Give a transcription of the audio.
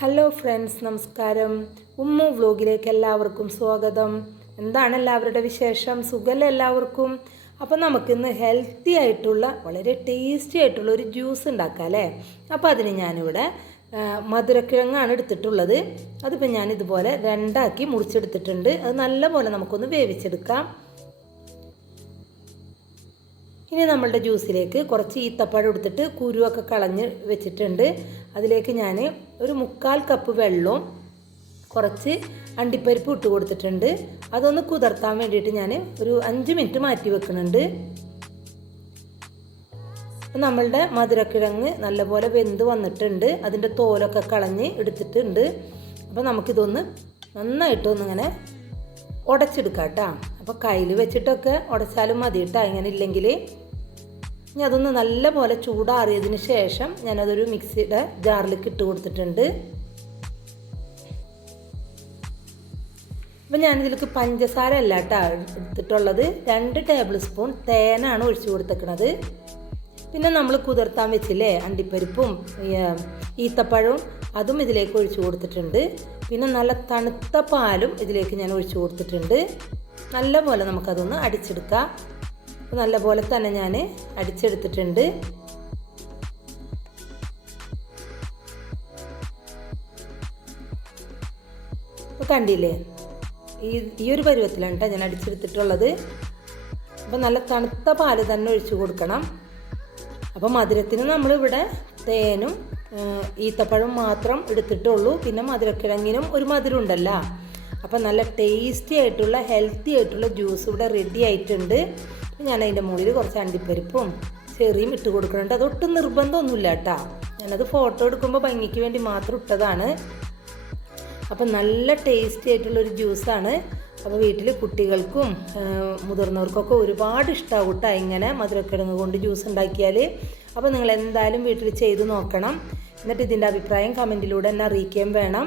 Hello friends നമസ്കാരം. ഉമ്മു വ്ലോഗിലേക്ക് എല്ലാവർക്കും സ്വാഗതം. എന്താണ് എല്ലാവരുടെ വിശേഷം? സുഖമല്ല എല്ലാവർക്കും? അപ്പോൾ നമുക്കിന്ന് ഹെൽത്തി ആയിട്ടുള്ള വളരെ ടേസ്റ്റി ആയിട്ടുള്ള ഒരു ജ്യൂസ് ഉണ്ടാക്കാം അല്ലേ? അപ്പോൾ അതിന് ഞാനിവിടെ മധുരക്കിഴങ്ങാണ് എടുത്തിട്ടുള്ളത്. അതിപ്പോൾ ഞാൻ ഇതുപോലെ രണ്ടാക്കി മുറിച്ചെടുത്തിട്ടുണ്ട്. അത് നല്ലപോലെ നമുക്കൊന്ന് വേവിച്ചെടുക്കാം. ഇനി നമ്മളുടെ ജ്യൂസിലേക്ക് കുറച്ച് ഈത്തപ്പഴം എടുത്തിട്ട് കുരുവൊക്കെ കളഞ്ഞ് വെച്ചിട്ടുണ്ട്. അതിലേക്ക് ഞാൻ ഒരു മുക്കാൽ കപ്പ് വെള്ളവും കുറച്ച് അണ്ടിപ്പരിപ്പ് ഇട്ട് കൊടുത്തിട്ടുണ്ട്. അതൊന്ന് കുതിർത്താൻ വേണ്ടിയിട്ട് ഞാൻ ഒരു അഞ്ച് മിനിറ്റ് മാറ്റി വെക്കുന്നുണ്ട്. നമ്മളുടെ മധുരക്കിഴങ്ങ് നല്ലപോലെ വെന്ത് വന്നിട്ടുണ്ട്. അതിന്റെ തോലൊക്കെ കളഞ്ഞ് എടുത്തിട്ടുണ്ട്. അപ്പോൾ നമുക്കിതൊന്ന് നന്നായിട്ടൊന്നിങ്ങനെ ഉടച്ചെടുക്കാം കേട്ടോ. അപ്പോൾ കയ്യിൽ വെച്ചിട്ടൊക്കെ ഉടച്ചാലും മതി കേട്ടോ ഇങ്ങനെ ഇല്ലെങ്കിൽ ഇനി അതൊന്ന് നല്ലപോലെ ചൂടാറിയതിന് ശേഷം ഞാനതൊരു മിക്സിയുടെ ജാറിലേക്ക് ഇട്ട് കൊടുത്തിട്ടുണ്ട്. അപ്പം ഞാനിതിലേക്ക് പഞ്ചസാര അല്ല കേട്ടോ എടുത്തിട്ടുള്ളത്. രണ്ട് ടേബിൾ സ്പൂൺ തേനാണ് ഒഴിച്ചു കൊടുത്തേക്കണത്. പിന്നെ നമ്മൾ കുതിർത്താൻ വെച്ചില്ലേ അണ്ടിപ്പരിപ്പും ഈത്തപ്പഴവും അതും ഇതിലേക്ക് ഒഴിച്ചു കൊടുത്തിട്ടുണ്ട്. പിന്നെ നല്ല തണുത്ത പാലും ഇതിലേക്ക് ഞാൻ ഒഴിച്ചു കൊടുത്തിട്ടുണ്ട്. നല്ലപോലെ നമുക്കതൊന്ന് അടിച്ചെടുക്കാം. അപ്പോൾ നല്ലപോലെ തന്നെ ഞാൻ അടിച്ചെടുത്തിട്ടുണ്ട്. കണ്ടില്ലേ? ഈ ഈ ഒരു പരുവത്തിലാണ് കേട്ടോ ഞാൻ അടിച്ചെടുത്തിട്ടുള്ളത്. അപ്പോൾ നല്ല തണുത്ത പാൽ തന്നെ ഒഴിച്ചു കൊടുക്കണം. അപ്പോൾ മധുരത്തിന് നമ്മളിവിടെ തേനും ഈത്തപ്പഴം മാത്രം എടുത്തിട്ടുള്ളൂ. പിന്നെ മധുരക്കിഴങ്ങിനും ഒരു മധുരം ഉണ്ടല്ലോ അപ്പോൾ നല്ല ടേസ്റ്റി ആയിട്ടുള്ള ഹെൽത്തി ആയിട്ടുള്ള ജ്യൂസ് ഇവിടെ റെഡി ആയിട്ടുണ്ട്. ഞാൻ അതിന്റെ മുകളിൽ കുറച്ച് അണ്ടിപ്പരിപ്പും ചെറിയും ഇട്ട് കൊടുക്കുന്നുണ്ട്. അതൊട്ടും നിർബന്ധമൊന്നുമില്ല കേട്ടോ. ഞാനത് ഫോട്ടോ എടുക്കുമ്പോൾ ഭംഗിക്ക് വേണ്ടി മാത്രം ഇട്ടതാണ്. അപ്പം നല്ല ടേസ്റ്റി ആയിട്ടുള്ളൊരു ജ്യൂസാണ് അപ്പോൾ വീട്ടിൽ കുട്ടികൾക്കും മുതിർന്നവർക്കൊക്കെ ഒരുപാട് ഇഷ്ടമാവും കേട്ടോ ഇങ്ങനെ മധുരക്കിഴങ്ങ് കൊണ്ട് ജ്യൂസ് ഉണ്ടാക്കിയാൽ അപ്പോൾ നിങ്ങൾ എന്തായാലും വീട്ടിൽ ചെയ്ത് നോക്കണം. എന്നിട്ട് ഇതിന്റെ അഭിപ്രായം കമന്റിലൂടെ എന്നെ അറിയിക്കുകയും വേണം.